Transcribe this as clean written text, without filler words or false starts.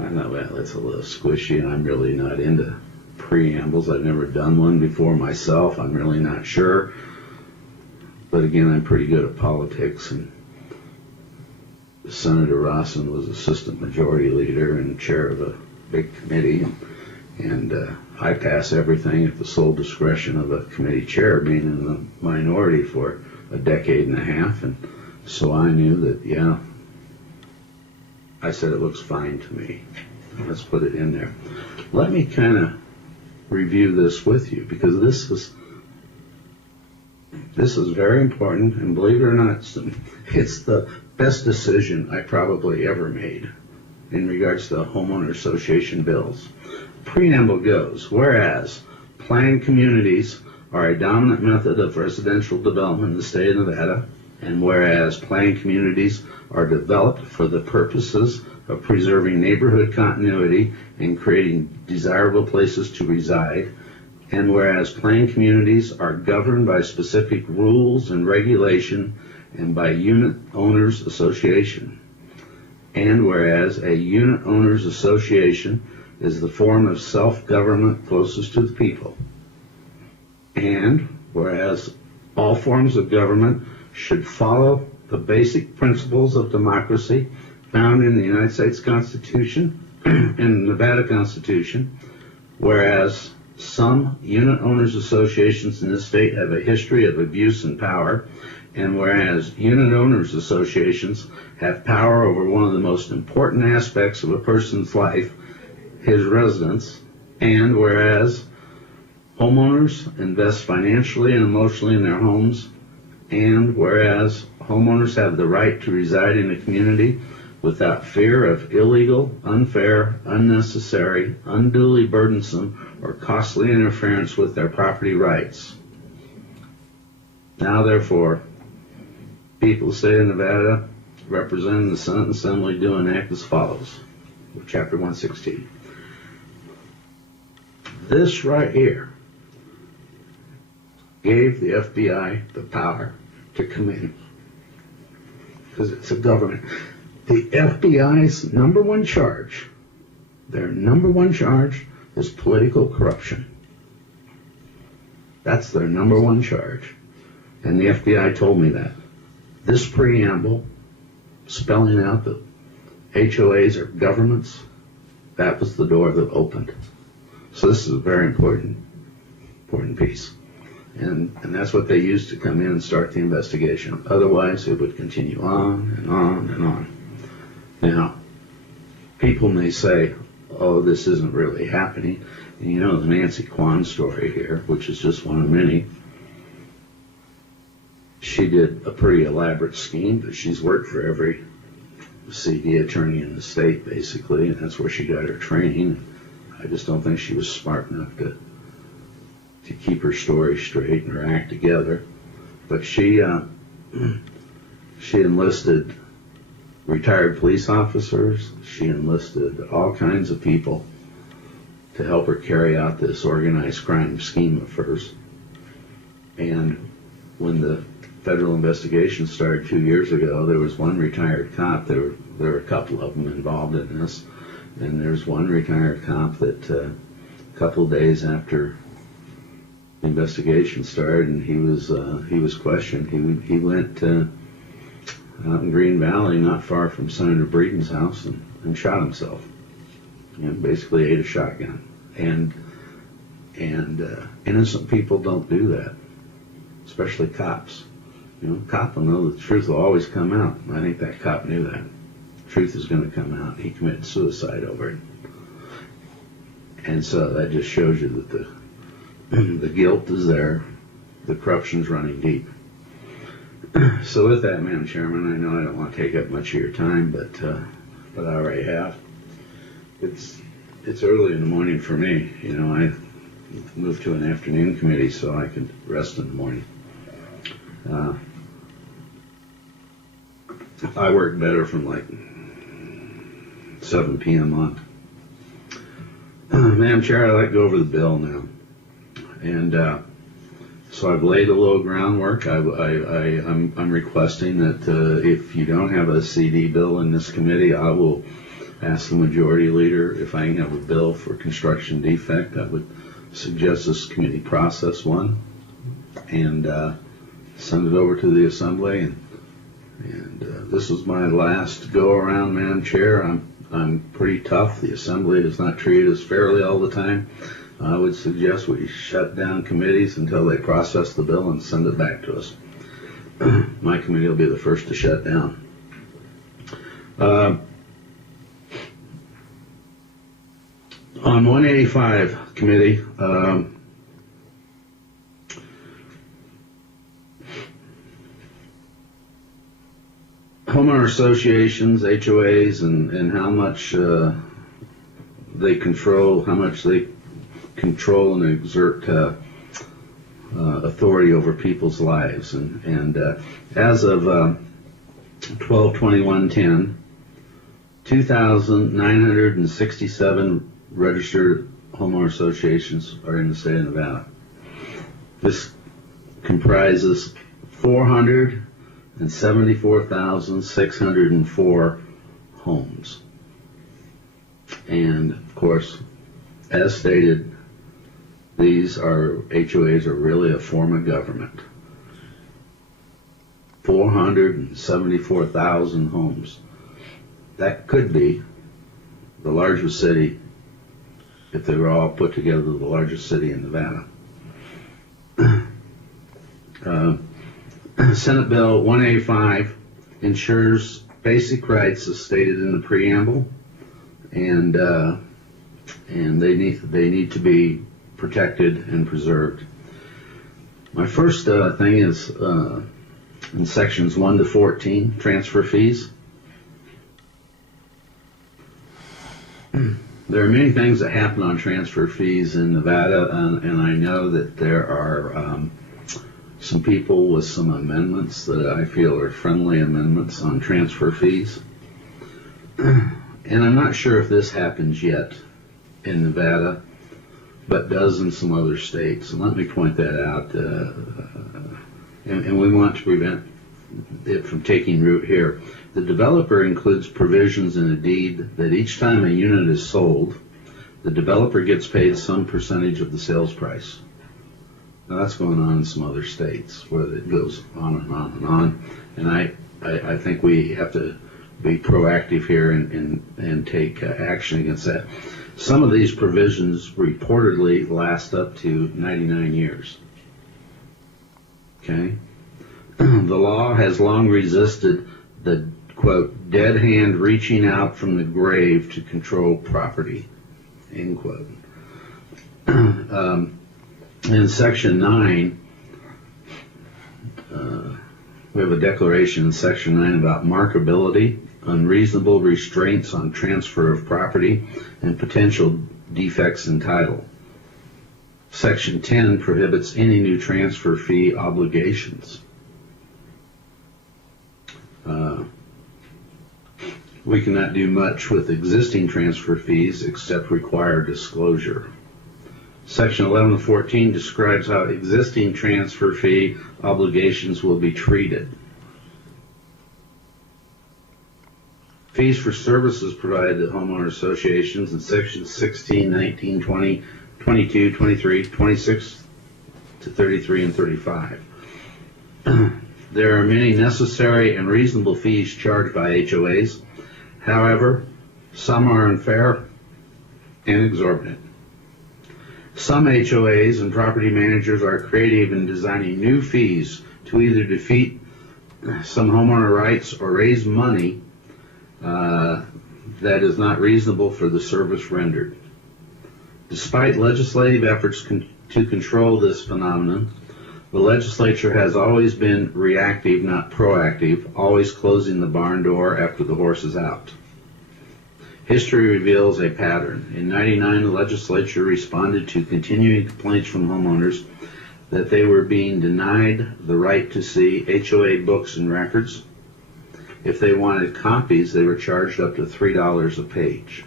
I know, well, it's a little squishy, and I'm really not into preambles. I've never done one before myself. I'm really not sure. But again, I'm pretty good at politics, and Senator Rossin was assistant majority leader and chair of a big committee, and I pass everything at the sole discretion of a committee chair, being in the minority for a decade and a half, and so I knew that, yeah, I said it looks fine to me. Let's put it in there. Let me kind of review this with you, because this is very important, and believe it or not, it's the best decision I probably ever made in regards to the homeowner association bills. Preamble goes, whereas planned communities are a dominant method of residential development in the state of Nevada, and whereas planned communities are developed for the purposes of preserving neighborhood continuity and creating desirable places to reside, and whereas planned communities are governed by specific rules and regulation and by unit owners association, and whereas a unit owners association is the form of self-government closest to the people, and whereas all forms of government should follow the basic principles of democracy found in the United States Constitution and the Nevada Constitution, whereas some unit owners associations in this state have a history of abuse and power, and whereas unit owners associations have power over one of the most important aspects of a person's life, his residence, and whereas homeowners invest financially and emotionally in their homes, and whereas homeowners have the right to reside in a community without fear of illegal, unfair, unnecessary, unduly burdensome, or costly interference with their property rights. Now, therefore, people of the state of Nevada, represented in the Senate and Assembly, do enact as follows. Chapter 116. This right here gave the FBI the power to come in, because it's a government. The FBI's number one charge, their number one charge, is political corruption. That's their number one charge. And the FBI told me that. This preamble, spelling out that HOAs are governments, that was the door that opened. So this is a very important piece. And that's what they used to come in and start the investigation. Otherwise, it would continue on and on and on. Now, people may say, oh, this isn't really happening. And you know the Nancy Kwan story here, which is just one of many. She did a pretty elaborate scheme, but she's worked for every CD attorney in the state, basically, and that's where she got her training. I just don't think she was smart enough to keep her story straight and her act together. But she enlisted retired police officers. She enlisted all kinds of people to help her carry out this organized crime scheme of hers. And when the federal investigation started 2 years ago, there was one retired cop. There were a couple of them involved in this. And there's one retired cop that a couple of days after the investigation started, and he was questioned. He went out in Green Valley, not far from Senator Breeden's house, and shot himself. And basically ate a shotgun. And innocent people don't do that, especially cops. You know, a cop will know the truth will always come out. I think that cop knew that. The truth is going to come out. He committed suicide over it. And so that just shows you that the guilt is there, the corruption's running deep. So with that, Madam Chairman, I know I don't want to take up much of your time, but I already have. It's early in the morning for me. You know, I moved to an afternoon committee so I could rest in the morning. I work better from like 7 p.m. on. Madam Chair, I'd like to go over the bill now. And so I've laid a little groundwork. I'm requesting that if you don't have a CD bill in this committee, I will ask the majority leader if I can have a bill for construction defect. I would suggest this committee process one and send it over to the assembly. And this was my last go around, Madam Chair. I'm pretty tough. The assembly does not treat us fairly all the time. I would suggest we shut down committees until they process the bill and send it back to us. My committee will be the first to shut down. On 185 committee, homeowner associations, HOAs, and how much they control, and exert authority over people's lives. And as of 12/21/10, 2,967 registered homeowner associations are in the state of Nevada. This comprises 474,604 homes. And of course, as stated, these HOAs are really a form of government. 474,000 homes. That could be the largest city, if they were all put together, the largest city in Nevada. Senate Bill 185 ensures basic rights as stated in the preamble, and they need to be protected and preserved. My first thing is in sections 1 to 14, transfer fees. There are many things that happen on transfer fees in Nevada, and I know that there are some people with some amendments that I feel are friendly amendments on transfer fees. And I'm not sure if this happens yet in Nevada, but does in some other states. And let me point that out. And we want to prevent it from taking root here. The developer includes provisions in a deed that each time a unit is sold, the developer gets paid some percentage of the sales price. Now that's going on in some other states where it goes on and on and on. And I think we have to be proactive here and take action against that. Some of these provisions reportedly last up to 99 years. Okay? The law has long resisted the, quote, dead hand reaching out from the grave to control property, end quote. In Section 9, we have a declaration in Section 9 about markability, unreasonable restraints on transfer of property, and potential defects in title. Section 10 prohibits any new transfer fee obligations. We cannot do much with existing transfer fees except require disclosure. Section 11 of 14 describes how existing transfer fee obligations will be treated. Fees for services provided to homeowner associations in sections 16, 19, 20, 22, 23, 26 to 33, and 35. There are many necessary and reasonable fees charged by HOAs. However, some are unfair and exorbitant. Some HOAs and property managers are creative in designing new fees to either defeat some homeowner rights or raise money that is not reasonable for the service rendered. Despite legislative efforts to control this phenomenon, the legislature has always been reactive, not proactive, always closing the barn door after the horse is out. History reveals a pattern. In '99, the legislature responded to continuing complaints from homeowners that they were being denied the right to see HOA books and records. If they wanted copies, they were charged up to $3 a page.